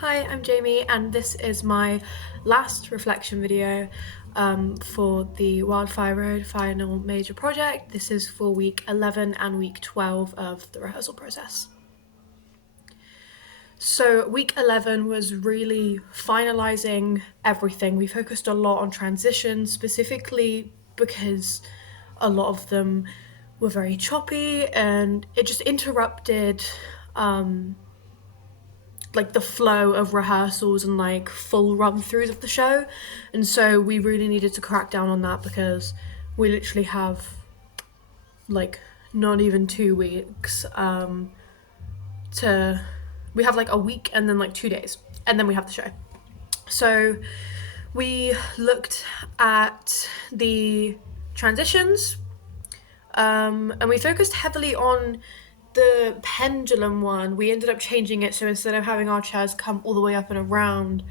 Hi, I'm Jamie and this is my last reflection video for the Wildfire Road final major project. This is for week 11 and week 12 of the rehearsal process. So week 11 was really finalising everything. We focused a lot on transitions, specifically because a lot of them were very choppy and it just interrupted like the flow of rehearsals and like full run-throughs of the show, and so we really needed to crack down on that because we literally have like not even 2 weeks to we have like a week and then like 2 days and then we have the show. So we looked at the transitions and we focused heavily on the pendulum one. We ended up changing it, so instead of having our chairs come all the way up and around,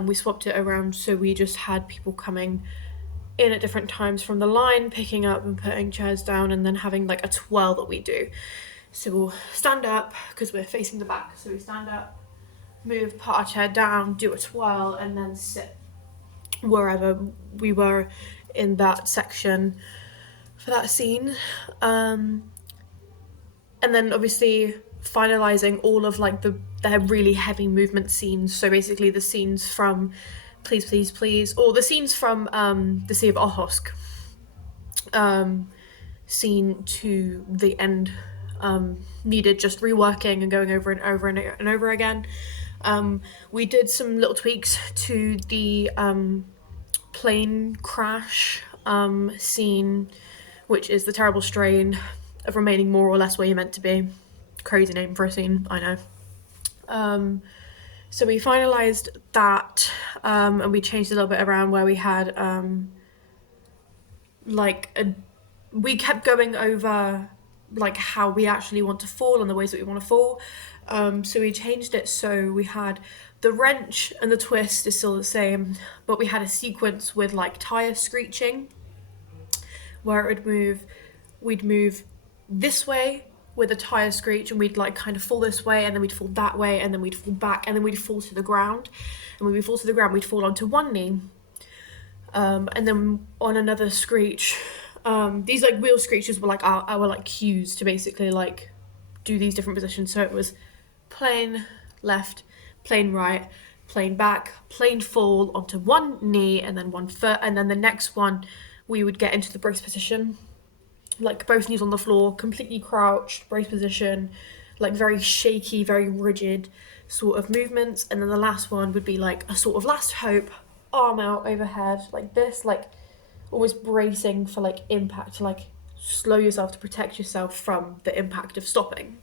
we swapped it around, so we just had people coming in at different times from the line, picking up and putting chairs down, and then having like a twirl that we do. So we'll stand up because we're facing the back, so we stand up, move, put our chair down, do a twirl, and then sit wherever we were in that section for that scene. And then obviously finalizing all of like the really heavy movement scenes. So basically the scenes from Please Please Please, or the scenes from the Sea of Ohosk scene to the end needed just reworking and going over and over and over again. We did some little tweaks to the plane crash scene, which is the terrible strain of remaining more or less where you're meant to be. Crazy name for a scene, I know. So we finalised that, and we changed a little bit around where we had we kept going over like how we actually want to fall and the ways that we want to fall. So we changed it so we had the wrench and the twist is still the same, but we had a sequence with like tire screeching where it would move. We'd move this way with a tire screech, and we'd like kind of fall this way, and then we'd fall that way, and then we'd fall back, and then we'd fall to the ground. And when we fall to the ground, we'd fall onto one knee, and then on another screech. These like wheel screeches were like our like cues to basically like do these different positions. So it was plane left, plane right, plane back, plane fall onto one knee and then one foot, and then the next one we would get into the brace position, like both knees on the floor, completely crouched, brace position, like very shaky, very rigid sort of movements. And then the last one would be like a sort of last hope, arm out overhead like this, like almost bracing for like impact, to like slow yourself to protect yourself from the impact of stopping.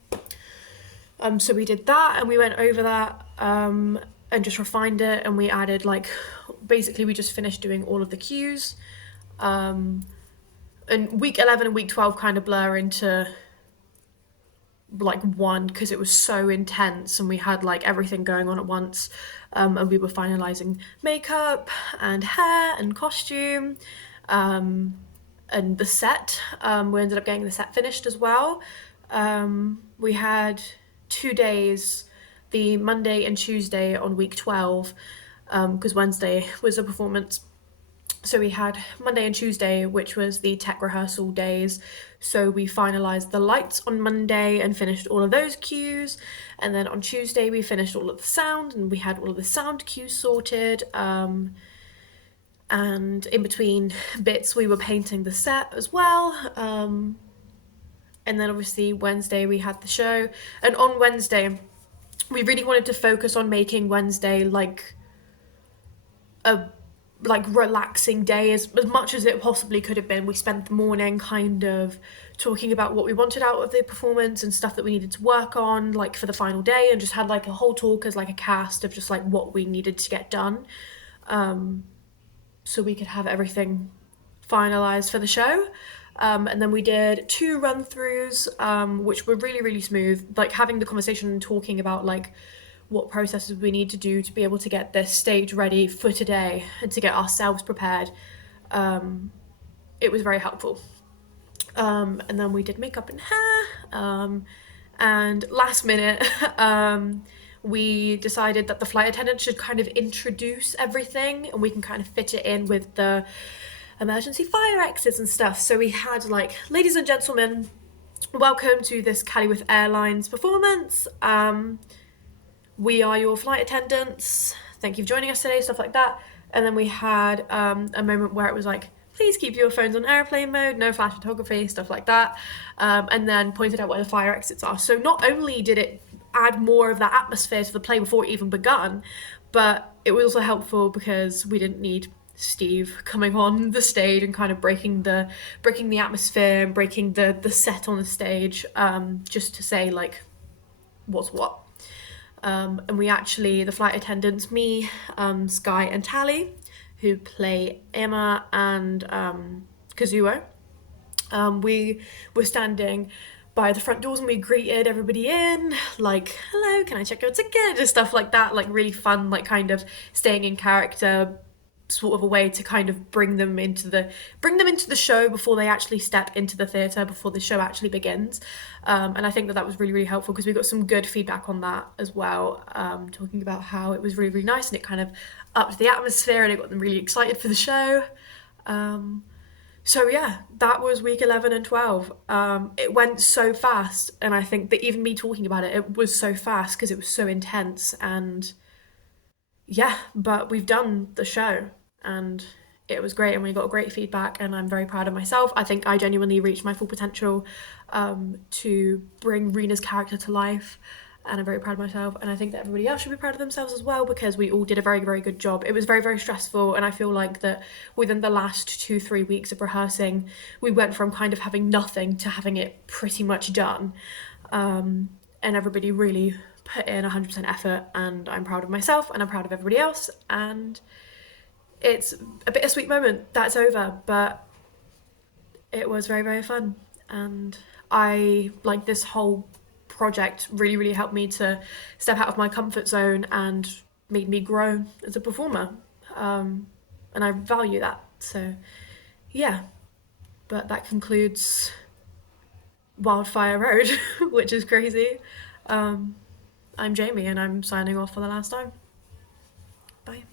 So we did that and we went over that and just refined it, and we added like, basically we just finished doing all of the cues. And week 11 and week 12 kind of blur into like one because it was so intense and we had like everything going on at once, and we were finalizing makeup and hair and costume, and the set. We ended up getting the set finished as well. We had 2 days, the Monday and Tuesday on week 12, because Wednesday was a performance. So we had Monday and Tuesday, which was the tech rehearsal days. So we finalised the lights on Monday and finished all of those cues. And then on Tuesday, we finished all of the sound and we had all of the sound cues sorted. And in between bits, we were painting the set as well. And then obviously Wednesday, we had the show. And on Wednesday, we really wanted to focus on making Wednesday like a relaxing day as much as it possibly could have been. We spent the morning kind of talking about what we wanted out of the performance and stuff that we needed to work on like for the final day, and just had like a whole talk as like a cast of just like what we needed to get done, so we could have everything finalized for the show. And then we did 2 run-throughs, which were really, really smooth, like having the conversation and talking about like what processes we need to do to be able to get this stage ready for today and to get ourselves prepared. It was very helpful. And then we did makeup and hair. And last minute, we decided that the flight attendant should kind of introduce everything and we can kind of fit it in with the emergency fire exits and stuff. So we had like, ladies and gentlemen, welcome to this Cali with Airlines performance. We are your flight attendants. Thank you for joining us today, stuff like that. And then we had a moment where it was like, please keep your phones on airplane mode, no flash photography, stuff like that. And then pointed out where the fire exits are. So not only did it add more of that atmosphere to the play before it even begun, but it was also helpful because we didn't need Steve coming on the stage and kind of breaking the atmosphere and breaking the set on the stage, just to say like what's what. And we actually, the flight attendants, me, Sky and Tally, who play Emma and Kazuo, we were standing by the front doors and we greeted everybody in, like, hello, can I check your ticket? And stuff like that, like really fun, like kind of staying in character sort of a way to kind of bring them into the show before they actually step into the theatre, before the show actually begins. And I think that was really, really helpful because we got some good feedback on that as well, talking about how it was really, really nice and it kind of upped the atmosphere and it got them really excited for the show. So yeah, that was week 11 and 12. It went so fast, and I think that even me talking about it, it was so fast because it was so intense. And yeah, but we've done the show and it was great and we got great feedback and I'm very proud of myself. I think I genuinely reached my full potential to bring Rena's character to life, and I'm very proud of myself, and I think that everybody else should be proud of themselves as well because we all did a very, very good job. It was very, very stressful, and I feel like that within the last 2-3 weeks of rehearsing we went from kind of having nothing to having it pretty much done, and everybody really put in 100% effort, and I'm proud of myself and I'm proud of everybody else, and it's a bittersweet moment that's over, but it was very, very fun, and I like this whole project really, really helped me to step out of my comfort zone and made me grow as a performer, and I value that. So yeah, but that concludes Wildfire Road, which is crazy. I'm Jamie and I'm signing off for the last time. Bye.